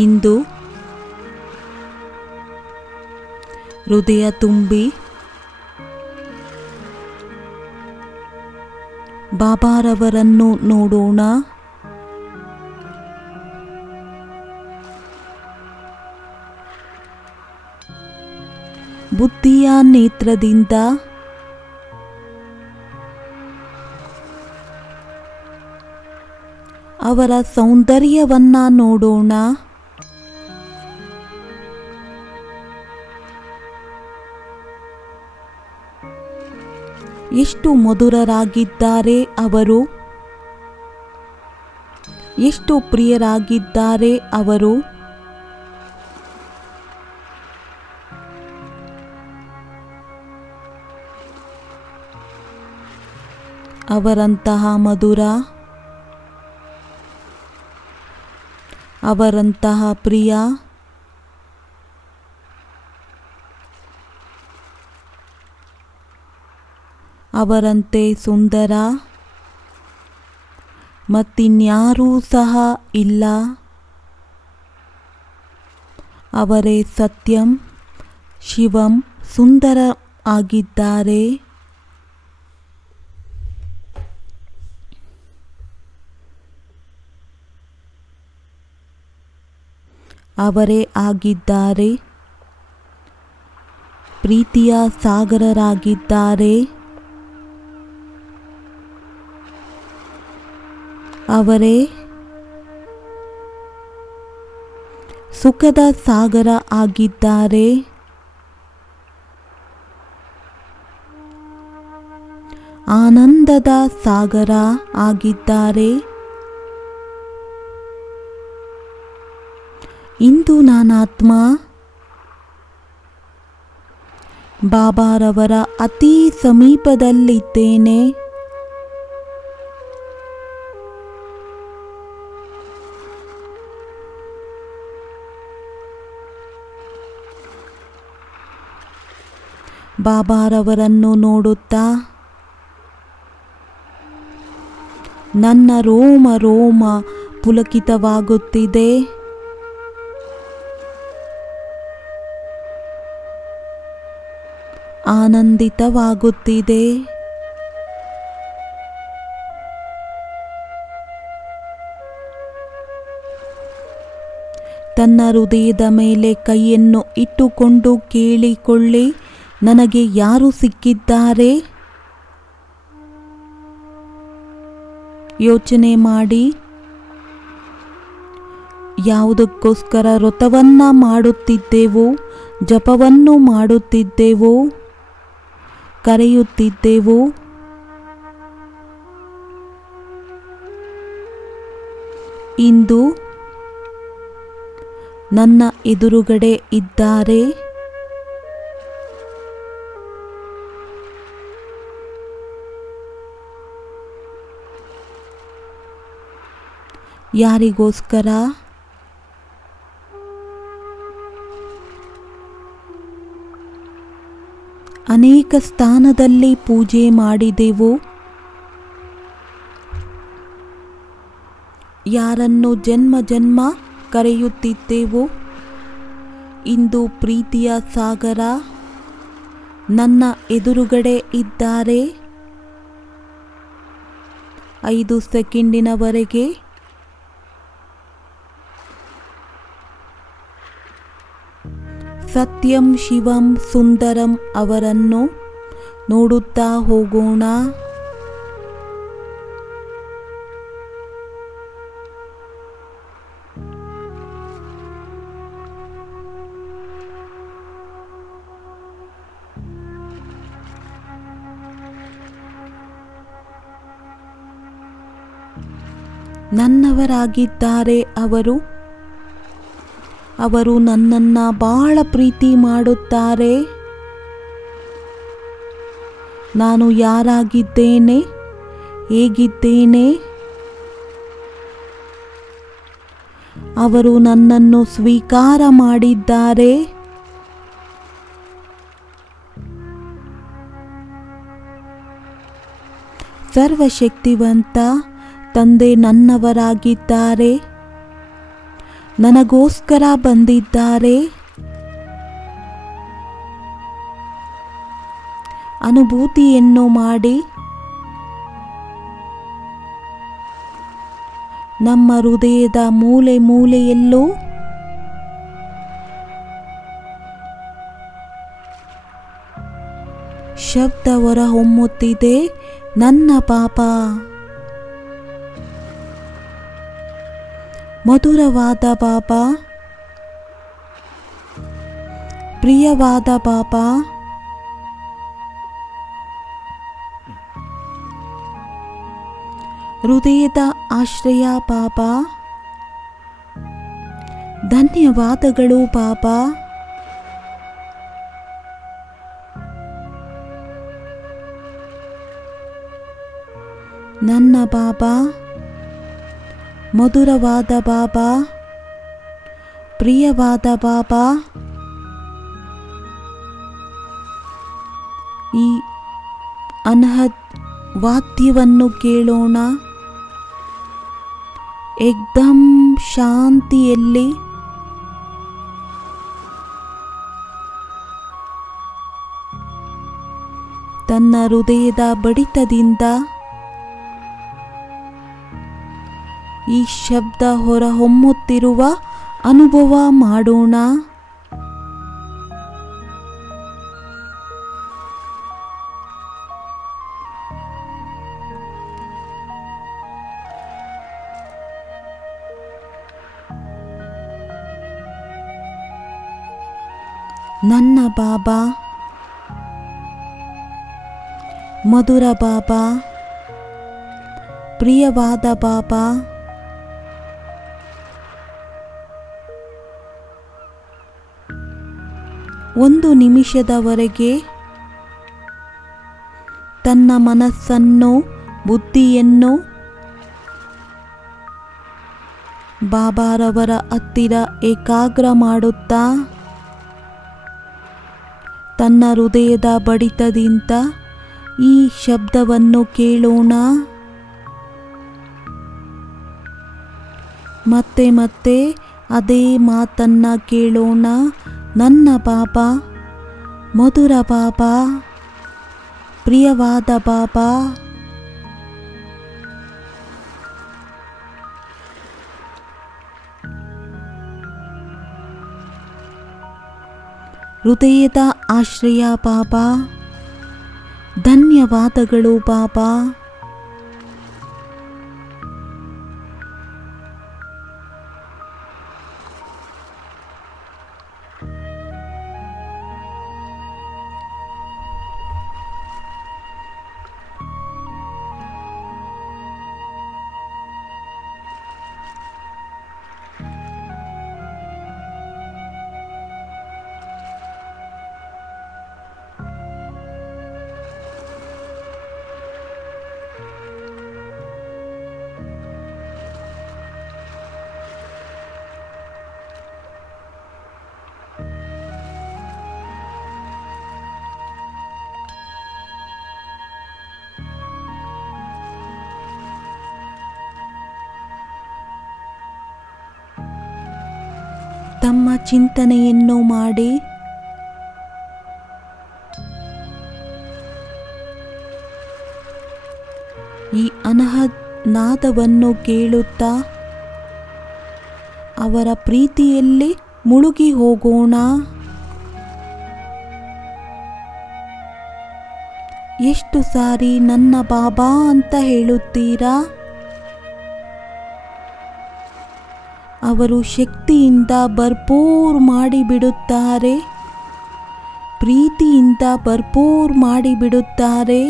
ಇಂದು ಹೃದಯ ತುಂಬಿ ಬಾಬಾರವರನ್ನು ನೋಡೋಣ. ಬುದ್ಧಿಯ ನೇತ್ರದಿಂದ ಅವರ ಸೌಂದರ್ಯವನ್ನ ನೋಡೋಣ. ಎಷ್ಟು ಮಧುರರಾಗಿದ್ದಾರೆ ಅವರು, ಎಷ್ಟು ಪ್ರಿಯರಾಗಿದ್ದಾರೆ ಅವರು. ಅವರಂತಹ ಮಧುರ, ಅವರಂತಹ ಪ್ರಿಯ, ಅವರಂತೆ ಸುಂದರ ಮತ್ತಿನ್ಯಾರೂ ಸಹ ಇಲ್ಲ. ಅವರೇ ಸತ್ಯಂ ಶಿವಂ ಸುಂದರ ಆಗಿದ್ದಾರೆ. ಅವರೇ ಆಗಿದ್ದಾರೆ ಪ್ರೀತಿಯ ಸಾಗರರಾಗಿದ್ದಾರೆ. ಅವರೇ ಸುಖದ ಸಾಗರ ಆಗಿದ್ದಾರೆ. ಆನಂದದ ಸಾಗರ ಆಗಿದ್ದಾರೆ. ಇಂದು ನಾನಾತ್ಮ ಬಾಬಾರವರ ಅತಿ ಸಮೀಪದಲ್ಲಿದ್ದೇನೆ. ಬಾಬಾರವರನ್ನು ನೋಡುತ್ತಾ ನನ್ನ ರೋಮ ರೋಮ ಪುಲಕಿತವಾಗುತ್ತಿದೆ. ಆನಂದಿತವಾಗುತ್ತಿದೆ. ತನ್ನ ಹೃದಯದ ಮೇಲೆ ಕೈಯನ್ನು ಇಟ್ಟುಕೊಂಡು ಕೇಳಿಕೊಳ್ಳಿ, ನನಗೆ ಯಾರು ಸಿಕ್ಕಿದ್ದಾರೆ? ಯೋಚನೆ ಮಾಡಿ, ಯಾವುದಕ್ಕೋಸ್ಕರ ವ್ರತವನ್ನ ಮಾಡುತ್ತಿದ್ದೆವು, ಜಪವನ್ನು ಮಾಡುತ್ತಿದ್ದೆವು, ಕರೆಯುತ್ತಿದ್ದೆವು. ಇಂದು ನನ್ನ ಎದುರುಗಡೆ ಇದ್ದಾರೆ. ಯಾರಿಗೋಸ್ಕರ? ಅನೇಕ ಸ್ಥಾನದಲ್ಲಿ ಪೂಜೆ ಮಾಡಿದೆವು. ಯಾರನ್ನು ಜನ್ಮ ಜನ್ಮ ಕರೆಯುತ್ತಿದ್ದೆವು. ಇಂದು ಪ್ರೀತಿಯ ಸಾಗರ ನನ್ನ ಎದುರುಗಡೆ ಇದ್ದಾರೆ. 5 ಸೆಕೆಂಡಿನವರೆಗೆ ಸತ್ಯಂ ಶಿವಂ ಸುಂದರಂ ಅವರನ್ನು ನೋಡುತ್ತಾ ಹೋಗೋಣ. ನನ್ನವರಾಗಿದ್ದಾರೆ ಅವರು. ಅವರು ನನ್ನನ್ನು ಬಹಳ ಪ್ರೀತಿ ಮಾಡುತ್ತಾರೆ. ನಾನು ಯಾರಾಗಿದ್ದೇನೆ, ಹೇಗಿದ್ದೇನೆ, ಅವರು ನನ್ನನ್ನು ಸ್ವೀಕಾರ ಮಾಡಿದ್ದಾರೆ. ಸರ್ವಶಕ್ತಿವಂತ ತಂದೆ ನನ್ನವರಾಗಿದ್ದಾರೆ, ನನಗೋಸ್ಕರ ಬಂದಿದ್ದಾರೆ. ಅನುಭೂತಿಯನ್ನು ಮಾಡಿ ನಮ್ಮ ಹೃದಯದ ಮೂಲೆ ಮೂಲೆಯಲ್ಲೂ ಶಬ್ದ ಹೊರಹೊಮ್ಮುತ್ತಿದೆ, ನನ್ನ ಪಾಪ. ಮಧುರವಾದ ಪಾಪ, ಪ್ರಿಯವಾದ ಪಾಪ, ಹೃದಯದ ಆಶ್ರಯ ಪಾಪ, ಧನ್ಯವಾದಗಳು ಪಾಪ. ನನ್ನ ಬಾಬಾ, ಮಧುರವಾದ ಬಾಬಾ, ಪ್ರಿಯವಾದ ಬಾಬಾ, ಈ ಅನಹದ್ ವಾದ್ಯವನ್ನು ಕೇಳೋಣ. ಏಕ್ದಮ್ ಶಾಂತಿಯಲ್ಲಿ ತನ್ನ ಹೃದಯದ ಬಡಿತದಿಂದ ಈ ಶಬ್ದ ಹೊರಹೊಮ್ಮುತ್ತಿರುವ ಅನುಭವ ಮಾಡೋಣ. ನನ್ನ ಬಾಬಾ, ಮಧುರ ಬಾಬಾ, ಪ್ರಿಯವಾದ ಬಾಬಾ, ಒಂದು ನಿಮಿಷದವರೆಗೆ ತನ್ನ ಮನಸ್ಸನ್ನು, ಬುದ್ಧಿಯನ್ನು ಬಾಬಾರವರ ಹತ್ತಿರ ಏಕಾಗ್ರ ಮಾಡುತ್ತಾ ತನ್ನ ಹೃದಯದ ಬಡಿತದಿಂದ ಈ ಶಬ್ದವನ್ನು ಕೇಳೋಣ. ಮತ್ತೆ ಮತ್ತೆ ಅದೇ ಮಾತನ್ನ ಕೇಳೋಣ. ನನ್ನ ಬಾಬಾ, ಮಧುರ ಬಾಬಾ, ಪ್ರಿಯವಾದ ಬಾಬಾ, ಹೃದಯದ ಆಶ್ರಯ ಬಾಬಾ, ಧನ್ಯವಾದಗಳು ಬಾಬಾ. ತಮ್ಮ ಚಿಂತನೆಯನ್ನು ಮಾಡಿ ಈ ಅನಹದ್ ನಾದವನ್ನು ಕೇಳುತ್ತಾ ಅವರ ಪ್ರೀತಿಯಲ್ಲಿ ಮುಳುಗಿ ಹೋಗೋಣ. ಎಷ್ಟು ಸಾರಿ ನನ್ನ ಬಾಬಾ ಅಂತ ಹೇಳುತ್ತೀರಾ? ಅವರು ಶಕ್ತಿಯಿಂದ ಭರ್ಪೂರ್ ಮಾಡಿಬಿಡುತ್ತಾರೆ, ಪ್ರೀತಿಯಿಂದ ಭರ್ಪೂರ್ ಮಾಡಿಬಿಡುತ್ತಾರೆ,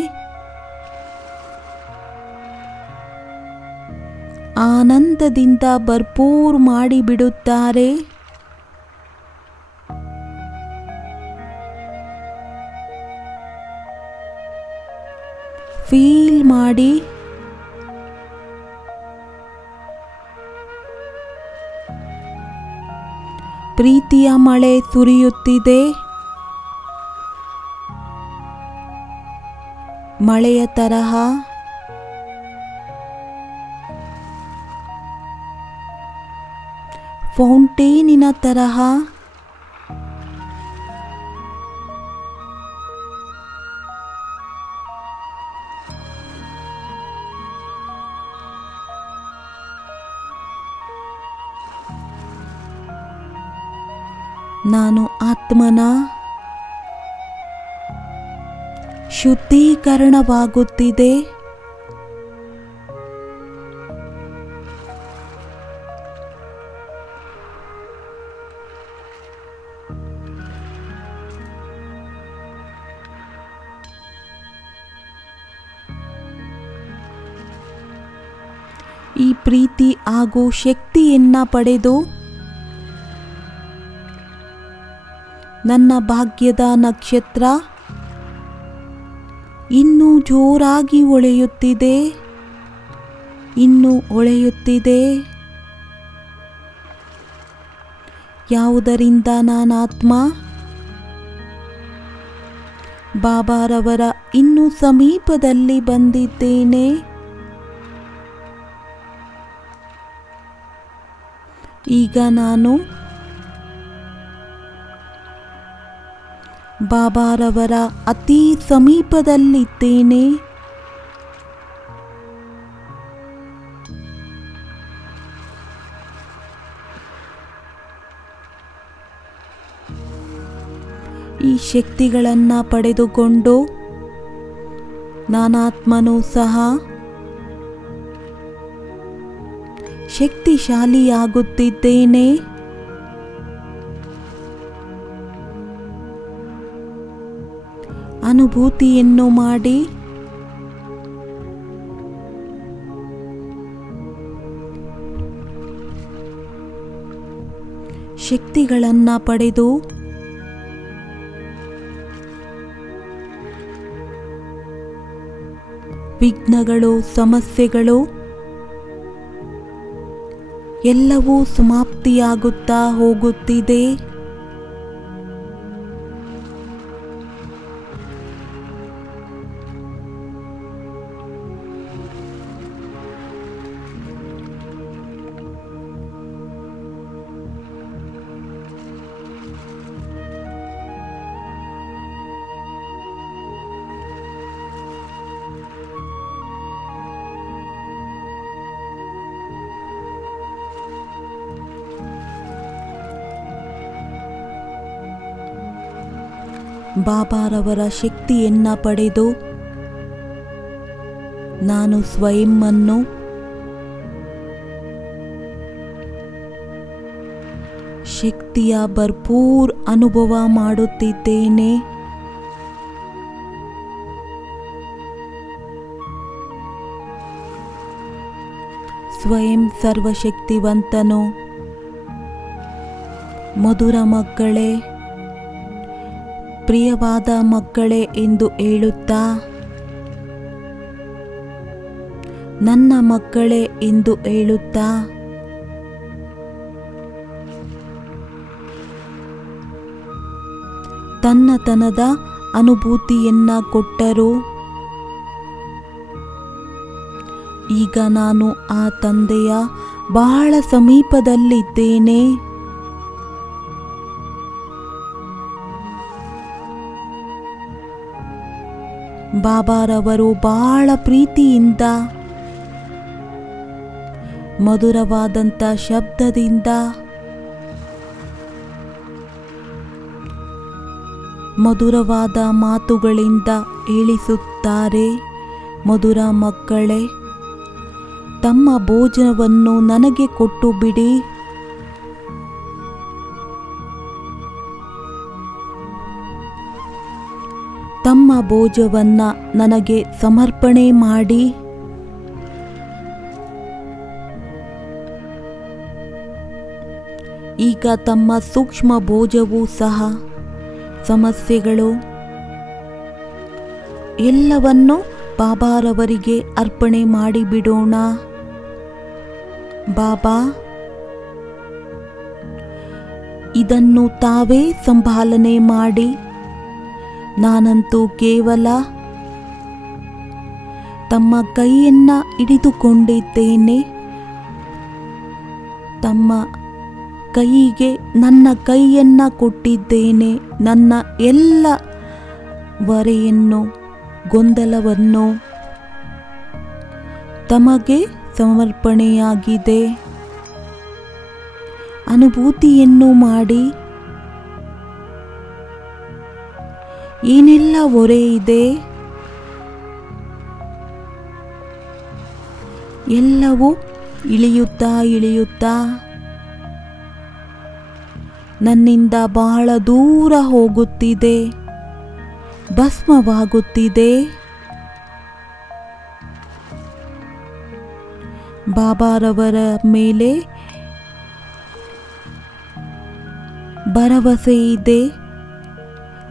ಆನಂದದಿಂದ ಭರ್ಪೂರ್ ಮಾಡಿಬಿಡುತ್ತಾರೆ. ಫೀಲ್ ಮಾಡಿ. ಪ್ರೀತಿಯ ಮಳೆ ಸುರಿಯುತ್ತಿದೆ. ಮಳೆಯ ತರಹ ಫೌಂಟೇನಿನ ತರಹ ನಾನು ಆತ್ಮನ ಶುದ್ಧೀಕರಣವಾಗುತ್ತಿದೆ. ಈ ಪ್ರೀತಿ ಹಾಗೂ ಶಕ್ತಿಯನ್ನ ಪಡೆದು ನನ್ನ ಭಾಗ್ಯದ ನಕ್ಷತ್ರ ಇನ್ನೂ ಜೋರಾಗಿ ಹೊಳೆಯುತ್ತಿದೆ, ಇನ್ನೂ ಹೊಳೆಯುತ್ತಿದೆ. ಯಾವುದರಿಂದ ನಾನಾತ್ಮ ಬಾಬಾರವರ ಇನ್ನೂ ಸಮೀಪದಲ್ಲಿ ಬಂದಿದ್ದೇನೆ. ಈಗ ನಾನು ಬಾಬಾರವರ ಅತಿ ಸಮೀಪದಲ್ಲಿದ್ದೇನೆ. ಈ ಶಕ್ತಿಗಳನ್ನು ಪಡೆದುಕೊಂಡು ನಾನಾತ್ಮನೂ ಸಹ ಶಕ್ತಿಶಾಲಿಯಾಗುತ್ತಿದ್ದೇನೆ. ಅನುಭೂತಿಯನ್ನು ಮಾಡಿ ಶಕ್ತಿಗಳನ್ನು ಪಡೆದು ವಿಘ್ನಗಳು, ಸಮಸ್ಯೆಗಳು ಎಲ್ಲವೂ ಸಮಾಪ್ತಿಯಾಗುತ್ತಾ ಹೋಗುತ್ತಿದೆ. ಬಾಬಾರವರ ಶಕ್ತಿಯನ್ನ ಪಡೆದು ನಾನು ಸ್ವಯಂವನ್ನು ಶಕ್ತಿಯ ಭರ್ಪೂರ್ ಅನುಭವ ಮಾಡುತ್ತಿದ್ದೇನೆ. ಸ್ವಯಂ ಸರ್ವಶಕ್ತಿವಂತನು. ಮಧುರ ಮಕ್ಕಳೇ, ಪ್ರಿಯವಾದ ಮಕ್ಕಳೇ ಎಂದು ಹೇಳುತ್ತಾ ನನ್ನ ಮಕ್ಕಳೇ ಎಂದು ಹೇಳುತ್ತಾ ತನ್ನತನದ ಅನುಭೂತಿಯನ್ನ ಕೊಟ್ಟರು. ಈಗ ನಾನು ಆ ತಂದೆಯ ಬಹಳ ಸಮೀಪದಲ್ಲಿದ್ದೇನೆ. ಬಾಬಾರವರು ಬಹಳ ಪ್ರೀತಿಯಿಂದ ಮಧುರವಾದಂಥ ಶಬ್ದದಿಂದ ಮಧುರವಾದ ಮಾತುಗಳಿಂದ ಹೇಳಿಸುತ್ತಾರೆ, ಮಧುರ ಮಕ್ಕಳೇ, ತಮ್ಮ ಭೋಜನವನ್ನು ನನಗೆ ಕೊಟ್ಟು ಬಿಡಿ. ತಮ್ಮ ಭೋಜವನ್ನ ನನಗೆ ಸಮರ್ಪಣೆ ಮಾಡಿ. ಈಗ ತಮ್ಮ ಸೂಕ್ಷ್ಮ ಭೋಜವೂ ಸಹ ಸಮಸ್ಯೆಗಳು ಎಲ್ಲವನ್ನು ಬಾಬಾರವರಿಗೆ ಅರ್ಪಣೆ ಮಾಡಿಬಿಡೋಣ. ಬಾಬಾ, ಇದನ್ನು ತಾವೇ ಸಂಭಾಲನೆ ಮಾಡಿ. ನಾನಂತೂ ಕೇವಲ ತಮ್ಮ ಕೈಯನ್ನ ಹಿಡಿದುಕೊಂಡಿದ್ದೇನೆ. ತಮ್ಮ ಕೈಗೆ ನನ್ನ ಕೈಯನ್ನು ಕೊಟ್ಟಿದ್ದೇನೆ. ನನ್ನ ಎಲ್ಲ ಹೊರೆಯನ್ನು, ಗೊಂದಲವನ್ನು ತಮಗೆ ಸಮರ್ಪಣೆಯಾಗಿದೆ. ಅನುಭೂತಿಯನ್ನು ಮಾಡಿ ಏನೆಲ್ಲ ಹೊರೆ ಇದೆ ಎಲ್ಲವೂ ಇಳಿಯುತ್ತಾ ಇಳಿಯುತ್ತಾ ನನ್ನಿಂದ ಬಹಳ ದೂರ ಹೋಗುತ್ತಿದೆ, ಭಸ್ಮವಾಗುತ್ತಿದೆ. ಬಾಬಾರವರ ಮೇಲೆ ಭರವಸೆ ಇದೆ.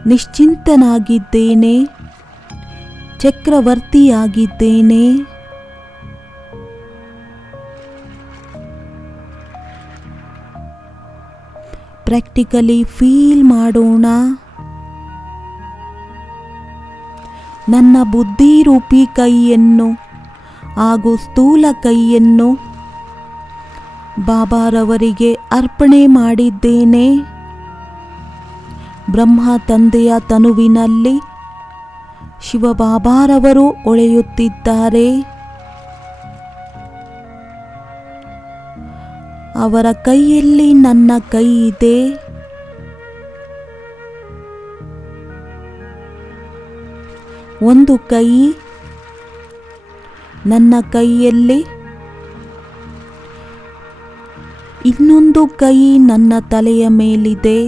ನಿಶ್ಚಿಂತನಾಗಿದ್ದೇನೆ, ಚಕ್ರವರ್ತಿಯಾಗಿದ್ದೇನೆ. ಪ್ರಾಕ್ಟಿಕಲಿ ಫೀಲ್ ಮಾಡೋಣ. ನನ್ನ ಬುದ್ಧಿರೂಪಿ ಕೈಯನ್ನು ಹಾಗೂ ಸ್ಥೂಲ ಕೈಯನ್ನು ಬಾಬಾರವರಿಗೆ ಅರ್ಪಣೆ ಮಾಡಿದ್ದೇನೆ. ಬ್ರಹ್ಮ ತಂದೆಯ ತನುವಿನಲ್ಲಿ ಶಿವಬಾಬಾರವರು ಹೊಳೆಯುತ್ತಿದ್ದಾರೆ. ಅವರ ಕೈಯಲ್ಲಿ ನನ್ನ ಕೈ ಇದೆ. ಒಂದು ಕೈ ನನ್ನ ಕೈಯಲ್ಲಿ, ಇನ್ನೊಂದು ಕೈ ನನ್ನ ತಲೆಯ ಮೇಲಿದೆ.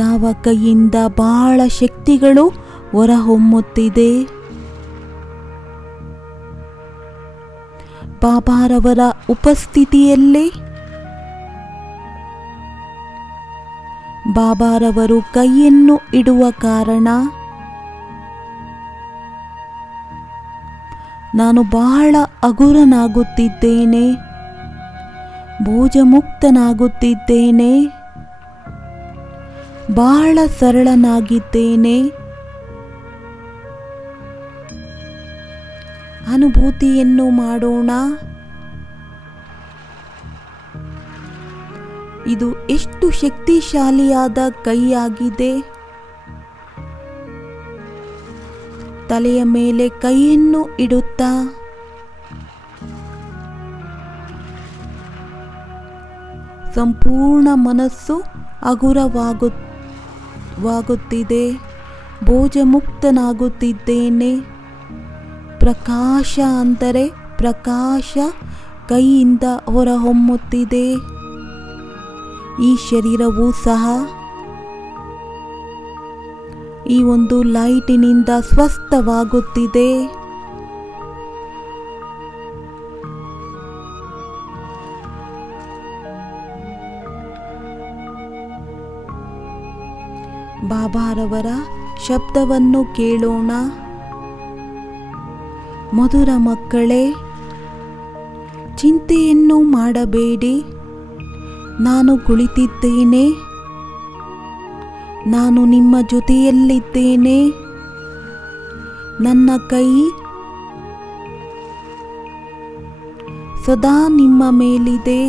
ಯಾವ ಕೈಯಿಂದ ಬಹಳ ಶಕ್ತಿಗಳು ಹೊರಹೊಮ್ಮುತ್ತಿದೆ. ಬಾಬಾರವರ ಉಪಸ್ಥಿತಿಯಲ್ಲಿ ಬಾಬಾರವರು ಕೈಯನ್ನು ಇಡುವ ಕಾರಣ ನಾನು ಬಹಳ ಹಗುರನಾಗುತ್ತಿದ್ದೇನೆ, ಭೋಜಮುಕ್ತನಾಗುತ್ತಿದ್ದೇನೆ, ಬಹಳ ಸರಳನಾಗಿದ್ದೇನೆ. ಅನುಭೂತಿಯನ್ನು ಮಾಡೋಣ. ಇದು ಎಷ್ಟು ಶಕ್ತಿಶಾಲಿಯಾದ ಕೈಯಾಗಿದೆ. ತಲೆಯ ಮೇಲೆ ಕೈಯನ್ನು ಇಡುತ್ತಾ ಸಂಪೂರ್ಣ ಮನಸ್ಸು ಹಗುರವಾಗುತ್ತಿದೆ, ಭೋಜಮುಕ್ತನಾಗುತ್ತಿದ್ದೇನೆ. ಪ್ರಕಾಶ ಅಂದರೆ ಪ್ರಕಾಶ ಕೈಯಿಂದ ಹೊರಹೊಮ್ಮುತ್ತಿದೆ. ಈ ಶರೀರವೂ ಸಹ ಈ ಒಂದು ಲೈಟಿನಿಂದ ಸ್ವಸ್ಥವಾಗುತ್ತಿದೆ. ಬಾಬಾರವರ ಶಬ್ದವನ್ನು ಕೇಳೋಣ. ಮಧುರ ಮಕ್ಕಳೇ, ಚಿಂತೆಯನ್ನು ಮಾಡಬೇಡಿ. ನಾನು ಕುಳಿತಿದ್ದೇನೆ, ನಾನು ನಿಮ್ಮ ಜೊತೆಯಲ್ಲಿದ್ದೇನೆ. ನನ್ನ ಕೈ ಸದಾ ನಿಮ್ಮ ಮೇಲಿದೆ.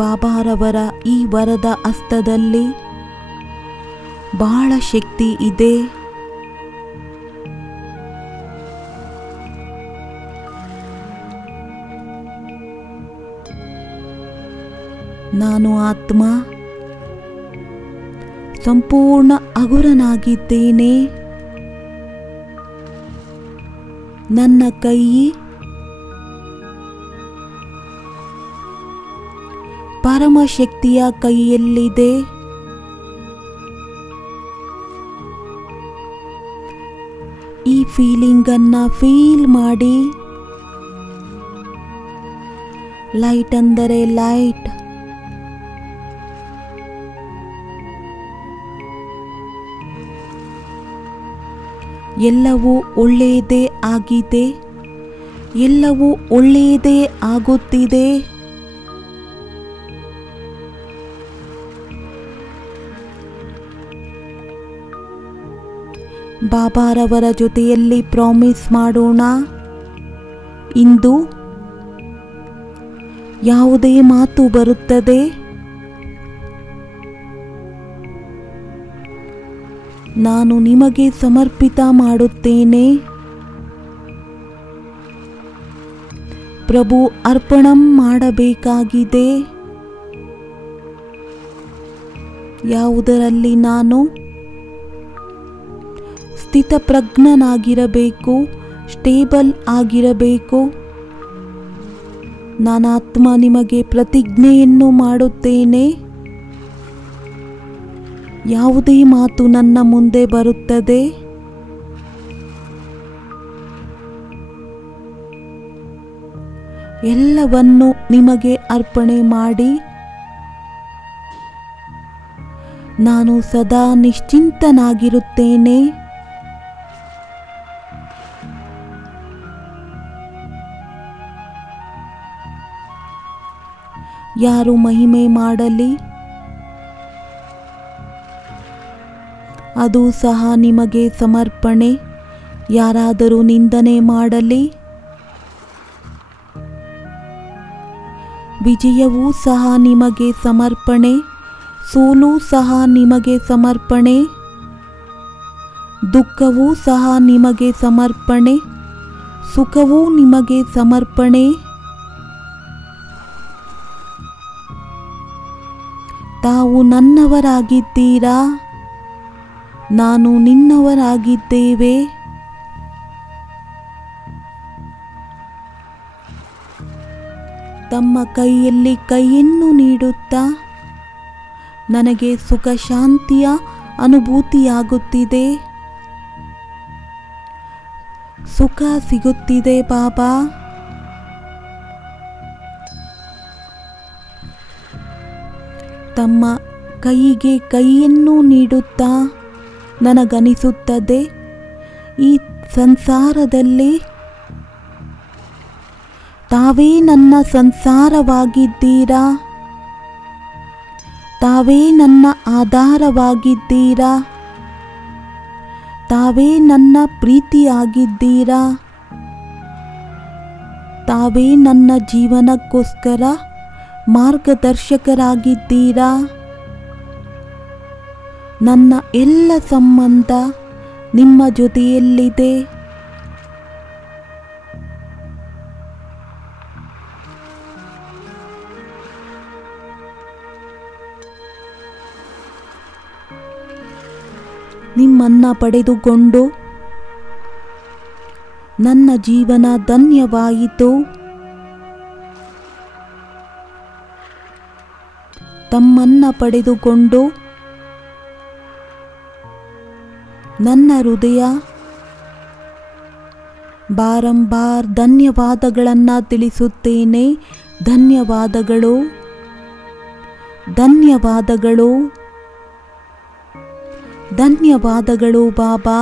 ಬಾಬಾರವರ ಈ ವರದ ಹಸ್ತದಲ್ಲಿ ಬಹಳ ಶಕ್ತಿ ಇದೆ. ನಾನು ಆತ್ಮ ಸಂಪೂರ್ಣ ಹಗುರನಾಗಿದ್ದೇನೆ. ನನ್ನ ಕೈ ಪರಮಶಕ್ತಿಯ ಕೈಯಲ್ಲಿದೆ. ಈ ಫೀಲಿಂಗನ್ನು ಫೀಲ್ ಮಾಡಿ. ಲೈಟ್ ಅಂದರೆ ಲೈಟ್, ಎಲ್ಲವೂ ಒಳ್ಳೆಯದೇ ಆಗಿದೆ, ಎಲ್ಲವೂ ಒಳ್ಳೆಯದೇ ಆಗುತ್ತಿದೆ. ಬಾಬಾರವರ ಜೊತೆಯಲ್ಲಿ ಪ್ರಾಮಿಸ್ ಮಾಡೋಣ, ಇಂದು ಯಾವುದೇ ಮಾತು ಬರುತ್ತದೆ, ನಾನು ನಿಮಗೆ ಸಮರ್ಪಿತ ಮಾಡುತ್ತೇನೆ. ಪ್ರಭು ಅರ್ಪಣಂ ಮಾಡಬೇಕಾಗಿದೆ. ಯಾವುದರಲ್ಲಿ ನಾನು ಸ್ಥಿತಪ್ರಜ್ಞನಾಗಿರಬೇಕು, ಸ್ಟೇಬಲ್ ಆಗಿರಬೇಕು. ನಾನಾತ್ಮ ನಿಮಗೆ ಪ್ರತಿಜ್ಞೆಯನ್ನು ಮಾಡುತ್ತೇನೆ, ಯಾವುದೇ ಮಾತು ನನ್ನ ಮುಂದೆ ಬರುತ್ತದೆ, ಎಲ್ಲವನ್ನು ನಿಮಗೆ ಅರ್ಪಣೆ ಮಾಡಿ ನಾನು ಸದಾ ನಿಶ್ಚಿಂತನಾಗಿರುತ್ತೇನೆ. ಯಾರು ಮಹಿಮೆ ಮಾಡಲಿ ಅದು ಸಹ ನಿಮಗೆ ಸಮರ್ಪಣೆ. ಯಾರಾದರೂ ನಿಂದನೆ ಮಾಡಲಿ ವಿಜಯವೂ ಸಹ ನಿಮಗೆ ಸಮರ್ಪಣೆ, ಸೋಲು ಸಹ ನಿಮಗೆ ಸಮರ್ಪಣೆ, ದುಃಖವೂ ಸಹ ನಿಮಗೆ ಸಮರ್ಪಣೆ, ಸುಖವೂ ನಿಮಗೆ ಸಮರ್ಪಣೆ. ತಾವು ನನ್ನವರಾಗಿದ್ದೀರಾ, ನಾನು ನಿನ್ನವರಾಗಿದ್ದೇವೆ. ತಮ್ಮ ಕೈಯಲ್ಲಿ ಕೈಯನ್ನು ನೀಡುತ್ತಾ ನನಗೆ ಸುಖ ಶಾಂತಿಯ ಅನುಭೂತಿಯಾಗುತ್ತಿದೆ, ಸುಖ ಸಿಗುತ್ತಿದೆ ಬಾಬಾ. ತಮ್ಮ ಕೈಗೆ ಕೈಯನ್ನು ನೀಡುತ್ತಾ ನನಗನಿಸುತ್ತದೆ, ಈ ಸಂಸಾರದಲ್ಲಿ ತಾವೇ ನನ್ನ ಸಂಸಾರವಾಗಿದ್ದೀರಾ, ತಾವೇ ನನ್ನ ಆಧಾರವಾಗಿದ್ದೀರಾ, ತಾವೇ ನನ್ನ ಪ್ರೀತಿಯಾಗಿದ್ದೀರಾ, ತಾವೇ ನನ್ನ ಜೀವನಕ್ಕೋಸ್ಕರ ಮಾರ್ಗದರ್ಶಕರಾಗಿದ್ದೀರಾ. ನನ್ನ ಎಲ್ಲ ಸಂಬಂಧ ನಿಮ್ಮ ಜೊತೆಯಲ್ಲಿದೆ. ನಿಮ್ಮನ್ನ ಪಡೆದುಕೊಂಡು ನನ್ನ ಜೀವನ ಧನ್ಯವಾಯಿತು. ತಮ್ಮನ್ನ ಪಡೆದುಕೊಂಡು ನನ್ನ ಹೃದಯ ಬಾರಂಬಾರ್ ಧನ್ಯವಾದಗಳನ್ನು ತಿಳಿಸುತ್ತೇನೆ. ಧನ್ಯವಾದಗಳು, ಧನ್ಯವಾದಗಳು, ಧನ್ಯವಾದಗಳು ಬಾಬಾ.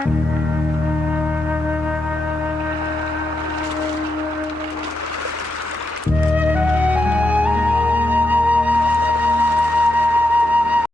है